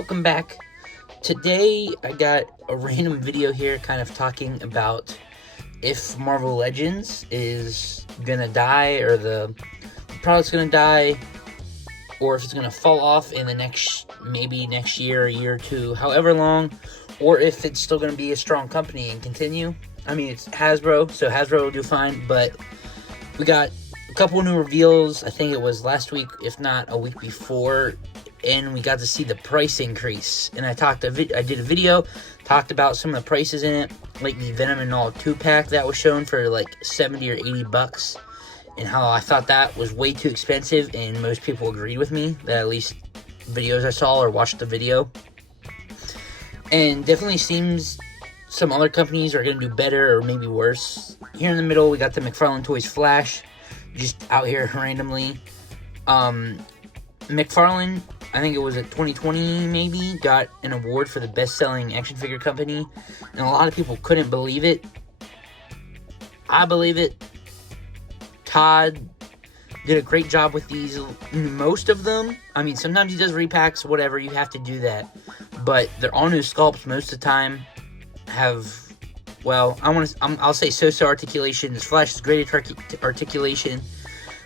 welcome back. Today I got a random video here kind of talking about if Marvel Legends is gonna die, or the product's gonna die, or if it's gonna fall off in the maybe next year, a year or two, however long, or if it's still gonna be a strong company and continue. I mean, it's Hasbro, so Hasbro will do fine, but we got a couple new reveals. I think it was last week, if not a week before, and we got to see the price increase. And I did a video, talked about some of the prices in it, like the Venom and All 2-pack that was shown for like 70 or 80 bucks, and how I thought that was way too expensive, and most people agreed with me, that at least videos I saw or watched the video. And definitely seems some other companies are going to do better or maybe worse. Here in the middle, we got the Mcfarlane Toys Flash, just out here randomly. Mcfarlane, I think it was at 2020 maybe, got an award for the best-selling action figure company, and a lot of people couldn't believe it. I believe it. Todd did a great job with these, most of them. I mean, sometimes he does repacks, whatever, you have to do that. But they're all new sculpts most of the time. I'll say so-so articulation. This Flash is great articulation.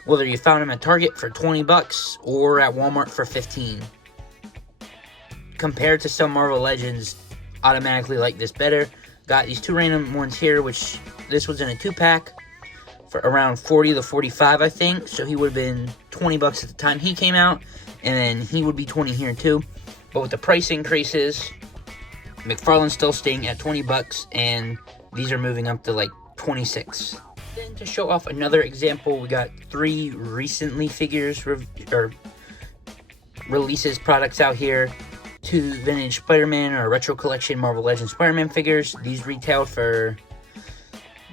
Whether you found them at Target for 20 bucks or at Walmart for 15. Compared to some Marvel Legends, automatically like this better. Got these two random ones here, which this was in a 2-pack for around 40 to 45, I think. So he would have been 20 bucks at the time he came out, and then he would be 20 here too. But with the price increases, Mcfarlane's still staying at 20 bucks, and these are moving up to like 26. Then to show off another example, we got 3 recently releases products out here. 2 vintage Spider-Man or retro collection Marvel Legends Spider-Man figures. These retail for,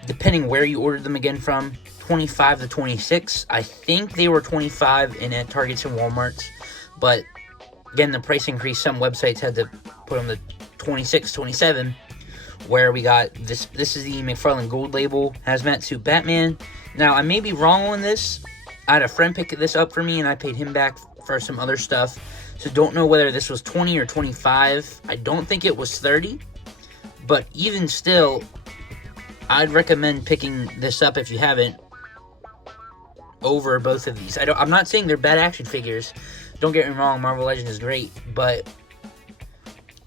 depending where you ordered them again from, 25 to 26. I think they were 25 at Targets and Walmarts, but again, the price increase, some websites had to put them to 26, 27. Where we got this is the Mcfarlane Gold Label Hazmat Suit Batman. Now, I may be wrong on this. I had a friend pick this up for me, and I paid him back for some other stuff. So don't know whether this was 20 or 25. I don't think it was 30. But even still, I'd recommend picking this up if you haven't, over both of these. I'm not saying they're bad action figures. Don't get me wrong, Marvel Legends is great, but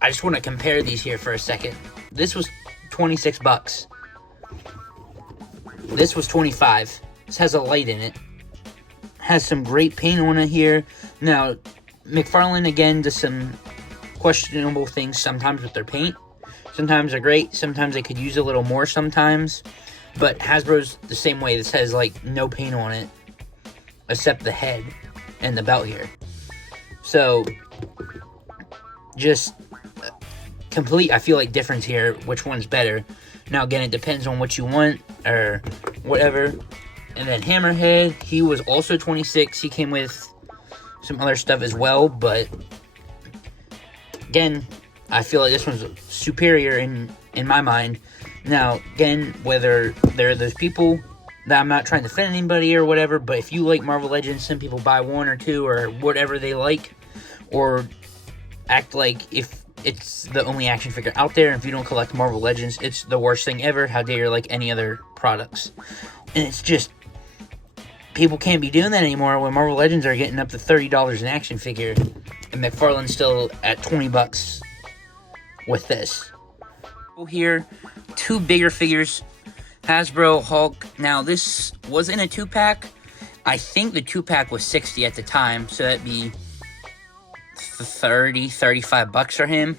I just want to compare these here for a second. This was 26 bucks. This was 25. This has a light in it. Has some great paint on it here. Now, Mcfarlane, again, does some questionable things sometimes with their paint. Sometimes they're great. Sometimes they could use a little more sometimes. But Hasbro's the same way. This has, like, no paint on it, except the head and the belt here. So, just complete, I feel like, difference here, which one's better. Now, again, it depends on what you want, or whatever. And then Hammerhead, he was also 26. He came with some other stuff as well, but again, I feel like this one's superior in my mind. Now, again, whether there are those people that, I'm not trying to offend anybody or whatever, but if you like Marvel Legends, some people buy 1 or 2 or whatever they like, or act like if it's the only action figure out there, and if you don't collect Marvel Legends, it's the worst thing ever. How dare you like any other products? And it's just, people can't be doing that anymore when Marvel Legends are getting up to $30 an action figure, and McFarlane's still at 20 bucks with this. Here, 2 bigger figures, Hasbro Hulk. Now, this was in a 2-pack. I think the 2-pack was 60 at the time, so that'd be 30, 35 bucks for him.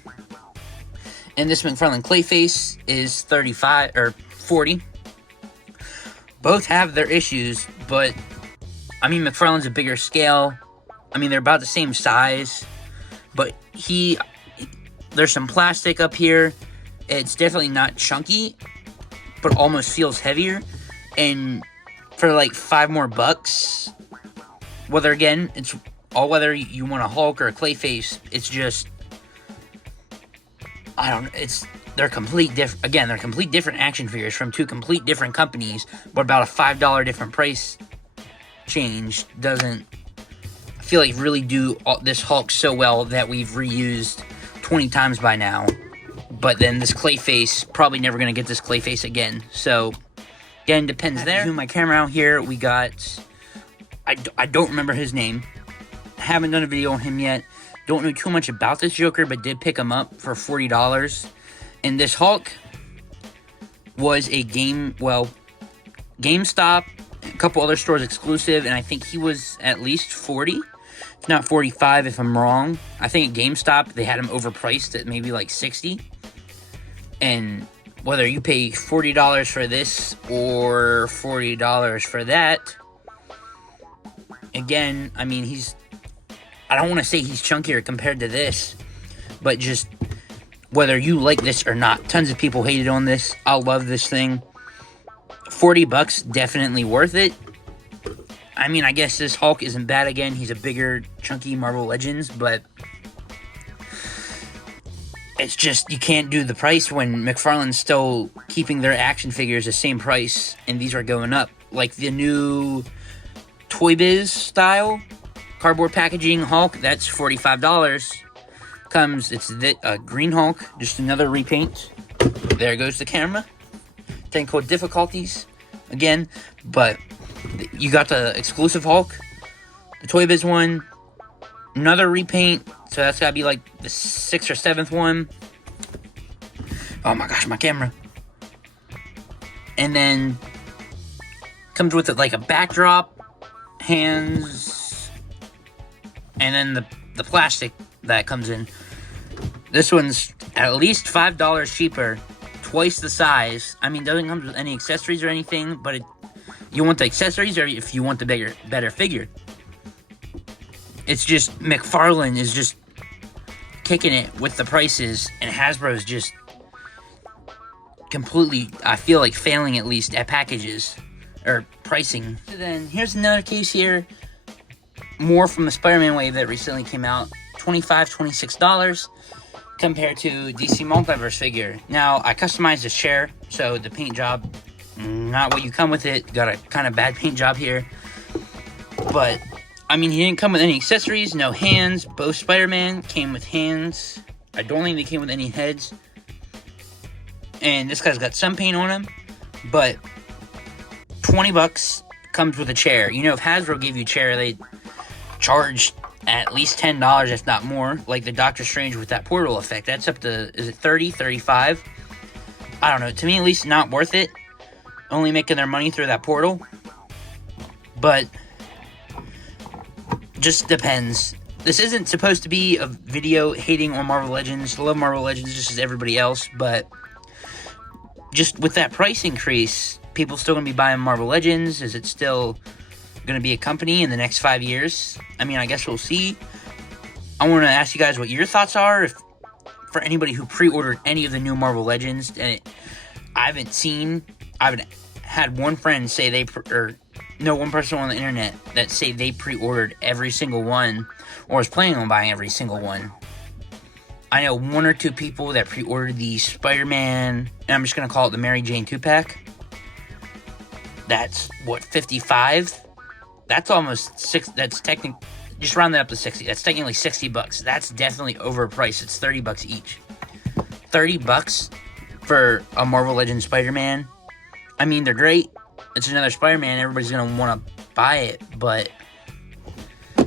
And this Mcfarlane Clayface is 35 or 40. Both have their issues, but I mean, McFarlane's a bigger scale. I mean, they're about the same size, but there's some plastic up here. It's definitely not chunky, but almost feels heavier. And for like 5 more bucks, whether again, whether you want a Hulk or a Clayface, it's just, I don't know, they're complete different action figures from 2 complete different companies, but about a $5 different price change doesn't, I feel like, really do this Hulk so well that we've reused 20 times by now. But then this Clayface, probably never going to get this Clayface again. So, again, depends there. Zoom my camera out here. We got, I don't remember his name. Haven't done a video on him yet. Don't know too much about this Joker, but did pick him up for $40. And this Hulk was a GameStop, a couple other stores exclusive, and I think he was at least 40, if not 45 if I'm wrong. I think at GameStop they had him overpriced at maybe like 60. And whether you pay $40 for this or $40 for that, again, I mean, I don't want to say he's chunkier compared to this, but just whether you like this or not, tons of people hated on this. I love this thing. $40, definitely worth it. I mean, I guess this Hulk isn't bad again. He's a bigger, chunky Marvel Legends, but it's just, you can't do the price when McFarlane's still keeping their action figures the same price, and these are going up. Like the new Toy Biz style cardboard packaging Hulk, that's $45. It's the Green Hulk, just another repaint. There goes the camera. Technical difficulties again, but you got the exclusive Hulk, the Toy Biz one, another repaint, so that's gotta be like the 6th or 7th one. Oh my gosh, my camera. And then comes with it like a backdrop, hands, and then the plastic that comes in. This one's at least $5 cheaper, twice the size. I mean, doesn't come with any accessories or anything, but you want the accessories or if you want the better figure. It's just, McFarlane is just kicking it with the prices, and Hasbro's just completely, I feel like, failing at least at packages or pricing. So then here's another case here, more from the Spider-Man wave that recently came out, $25, $26 compared to DC Multiverse figure. Now, I customized this chair, so the paint job, not what you come with it. Got a kind of bad paint job here. But, I mean, he didn't come with any accessories, no hands. Both Spider-Man came with hands. I don't think they came with any heads. And this guy's got some paint on him. But, $20 comes with a chair. You know, if Hasbro gave you a chair, they charge at least $10, if not more, like the Doctor Strange with that portal effect. That's up to, is it 30, 35? I don't know. To me, at least, not worth it. Only making their money through that portal. But just depends. This isn't supposed to be a video hating on Marvel Legends. I love Marvel Legends just as everybody else, but just with that price increase, people still going to be buying Marvel Legends? Is it still going to be a company in the next 5 years? I mean, I guess we'll see. I want to ask you guys what your thoughts are. If for anybody who pre-ordered any of the new Marvel Legends, and I haven't had one friend say one person on the internet that say they pre-ordered every single one, or is planning on buying every single one. I know 1 or 2 people that pre-ordered the Spider-Man, and I'm just going to call it the Mary Jane 2-pack. That's, what, $55? That's almost that's technically, just round that up to 60. That's technically $60. That's definitely overpriced. It's $30 each. $30 for a Marvel Legends Spider-Man. I mean, they're great. It's another Spider-Man. Everybody's going to want to buy it. But,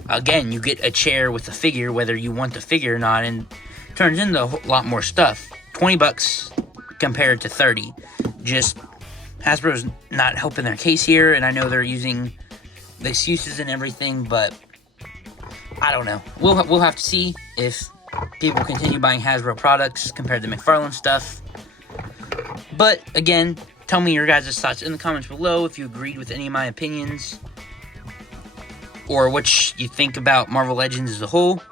again, you get a chair with a figure, whether you want the figure or not, and it turns into a lot more stuff. $20 compared to $30. Just, Hasbro's not helping their case here, and I know they're using the excuses and everything, but I don't know. We'll have to see if people continue buying Hasbro products compared to McFarlane stuff. But, again, tell me your guys' thoughts in the comments below if you agreed with any of my opinions, or what you think about Marvel Legends as a whole.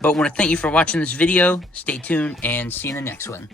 But I want to thank you for watching this video. Stay tuned, and see you in the next one.